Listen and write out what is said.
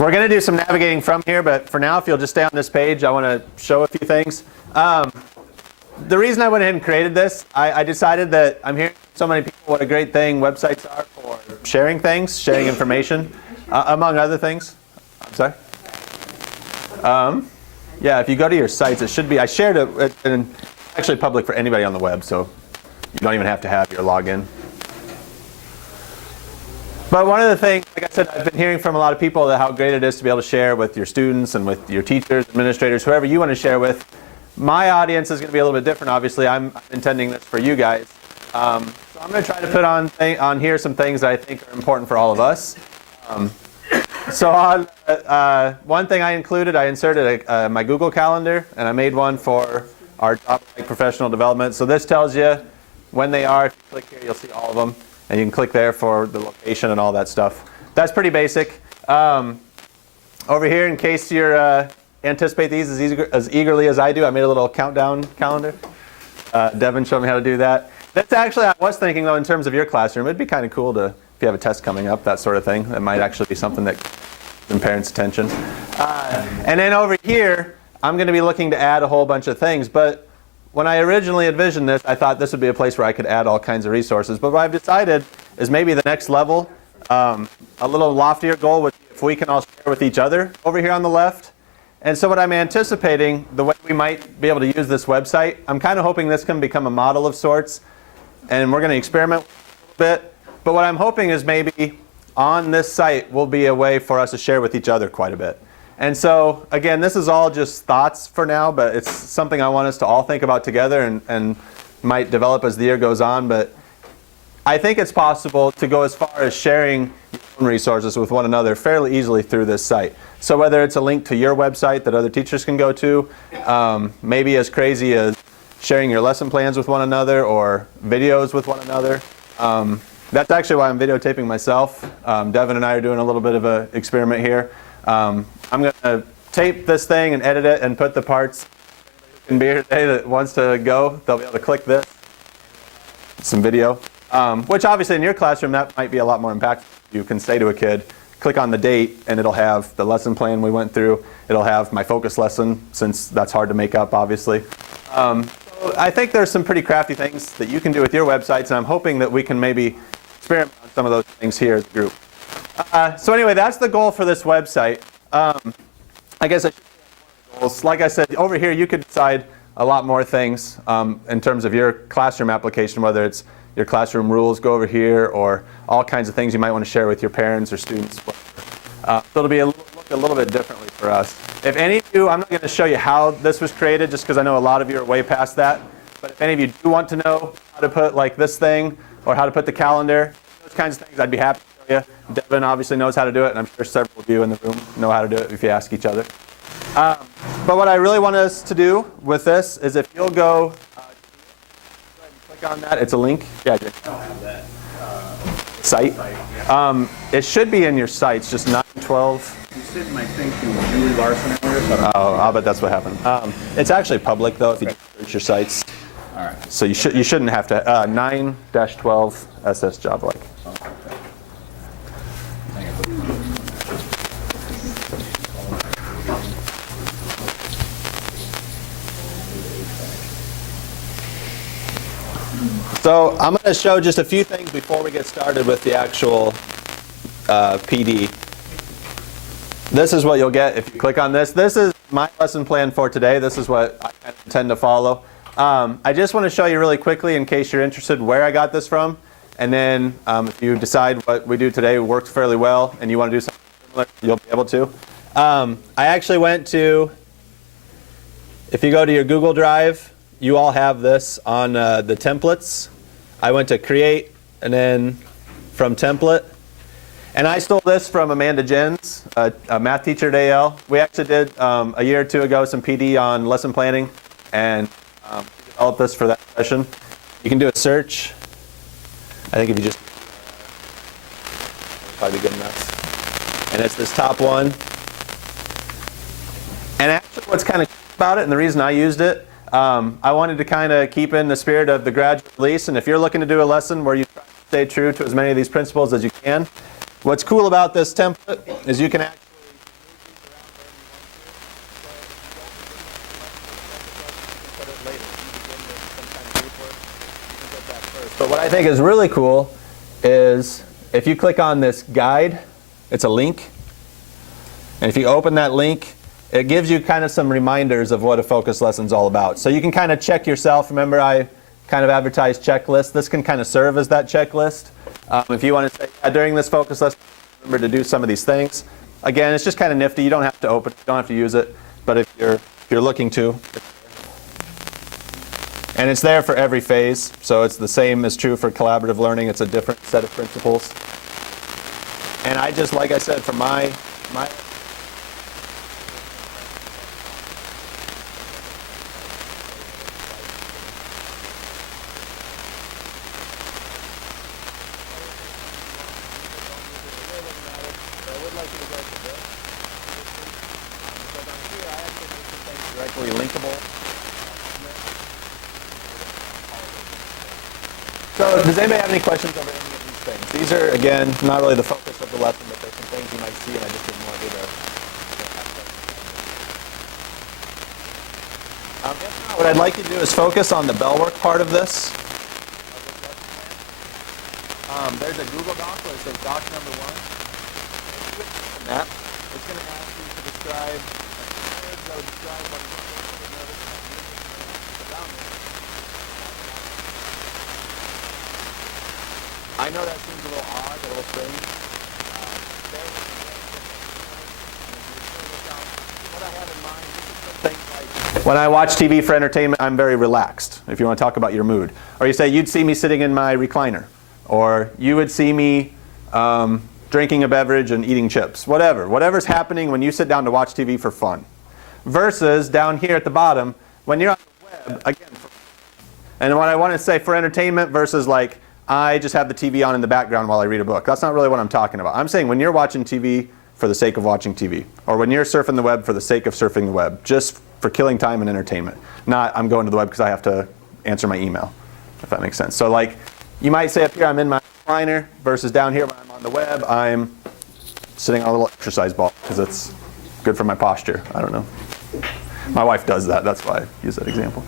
We're going to do some navigating from here, but for now, if you'll just stay on this page, I want to show a few things. The reason I went ahead and created this, I decided that I'm hearing from so many people what a great thing websites are for sharing things, sharing information, among other things. I'm sorry? Yeah, if you go to your sites, it should be, I shared it, and it's actually public for anybody on the web, so you don't even have to have your login. But one of the things, like I said, I've been hearing from a lot of people that how great it is to be able to share with your students and with your teachers, administrators, whoever you want to share with. My audience is going to be a little bit different, obviously. I'm intending this for you guys. So I'm going to try to put on here some things that I think are important for all of us. One thing I included, I inserted my Google Calendar, and I made one for our jobalike professional development. So this tells you when they are. If you click here, you'll see all of them. And you can click there for the location and all that stuff. That's pretty basic. Over here, in case you're anticipate these as eagerly as I do, I made a little countdown calendar. Devin showed me how to do that. That's actually, I was thinking though, in terms of your classroom, it'd be kind of cool to, if you have a test coming up, that sort of thing. That might actually be something that gets parents' attention. And then over here, I'm going to be looking to add a whole bunch of things. But when I originally envisioned this, I thought this would be a place where I could add all kinds of resources. But what I've decided is maybe the next level, a little loftier goal would be if we can all share with each other over here on the left. And so what I'm anticipating, the way we might be able to use this website, I'm kind of hoping this can become a model of sorts. And we're going to experiment with it a little bit. But what I'm hoping is maybe on this site will be a way for us to share with each other quite a bit. And so, again, this is all just thoughts for now, but it's something I want us to all think about together and might develop as the year goes on. But I think it's possible to go as far as sharing your own resources with one another fairly easily through this site. So whether it's a link to your website that other teachers can go to, maybe as crazy as sharing your lesson plans with one another or videos with one another. That's actually why I'm videotaping myself. Devin and I are doing a little bit of an experiment here. I'm going to tape this thing and edit it and put the parts who can be here today that wants to go. They'll be able to click this, some video, which obviously in your classroom that might be a lot more impactful. You can say to a kid, click on the date and it'll have the lesson plan we went through. It'll have my focus lesson, since that's hard to make up, obviously. So I think there's some pretty crafty things that you can do with your websites, and I'm hoping that we can maybe experiment on some of those things here as a group. So anyway, that's the goal for this website. I guess I should say one of the goals. Like I said, over here you could decide a lot more things in terms of your classroom application, whether it's your classroom rules go over here or all kinds of things you might want to share with your parents or students. So it'll be look a little bit differently for us. If any of you, I'm not going to show you how this was created just because I know a lot of you are way past that. But if any of you do want to know how to put like this thing or how to put the calendar, those kinds of things, I'd be happy to show you. Devin obviously knows how to do it, and I'm sure several of you in the room know how to do it if you ask each other. But what I really want us to do with this is if you'll go ahead and click on that. It's a link. Yeah, Jake. I don't have that Site. It should be in your sites, just 912. You said my thing to Julie Larson earlier, so Oh, I'll bet that's what happened. It's actually public though if you search your sites. all right. So you shouldn't have to. 9-12 SS jobalike. So I'm going to show just a few things before we get started with the actual PD. This is what you'll get if you click on this. This is my lesson plan for today. This is what I intend to follow. I just want to show you really quickly, in case you're interested, where I got this from. And then if you decide what we do today works fairly well and you want to do something similar, you'll be able to. I actually went to, if you go to your Google Drive, you all have this on the templates. I went to create and then from template. And I stole this from Amanda Jens, a math teacher at AL. We actually did a year or two ago some PD on lesson planning, and she developed this for that session. You can do a search. I think if you just probably be good enough. And it's this top one. And actually what's kind of cool about it, and the reason I used it, I wanted to kind of keep in the spirit of the graduate release. And if you're looking to do a lesson where you try to stay true to as many of these principles as you can, what's cool about this template is you can actually think is really cool is if you click on this guide, it's a link. And if you open that link, it gives you kind of some reminders of what a focus lesson is all about. So you can kind of check yourself. Remember, I kind of advertised checklists. This can kind of serve as that checklist. If you want to say, during this focus lesson, remember to do some of these things. Again, it's just kind of nifty. You don't have to open it, you don't have to use it. But if you're looking to, and it's there for every phase. So it's the same is true for collaborative learning. It's a different set of principles. And I just, like I said, for my directly linkable. So does anybody have any questions over any of these things? These are, again, not really the focus of the lesson, but there's some things you might see, and I just didn't want you to if not, what I'd like you to do is focus on the bell work part of this. There's a Google Doc where it says Doc number 1. That. It's going to ask you to describe what I know that seems a little odd, a little strange. What I have in mind is things like when I watch TV for entertainment, I'm very relaxed, if you want to talk about your mood. Or you say, you'd see me sitting in my recliner. Or you would see me drinking a beverage and eating chips. Whatever's happening when you sit down to watch TV for fun. Versus down here at the bottom, when you're on the web, again, and what I want to say for entertainment versus like, I just have the TV on in the background while I read a book. That's not really what I'm talking about. I'm saying when you're watching TV for the sake of watching TV, or when you're surfing the web for the sake of surfing the web, just for killing time and entertainment. Not I'm going to the web because I have to answer my email, if that makes sense. So like, you might say up here I'm in my recliner versus down here when I'm on the web, I'm sitting on a little exercise ball because it's good for my posture. I don't know. My wife does that. That's why I use that example.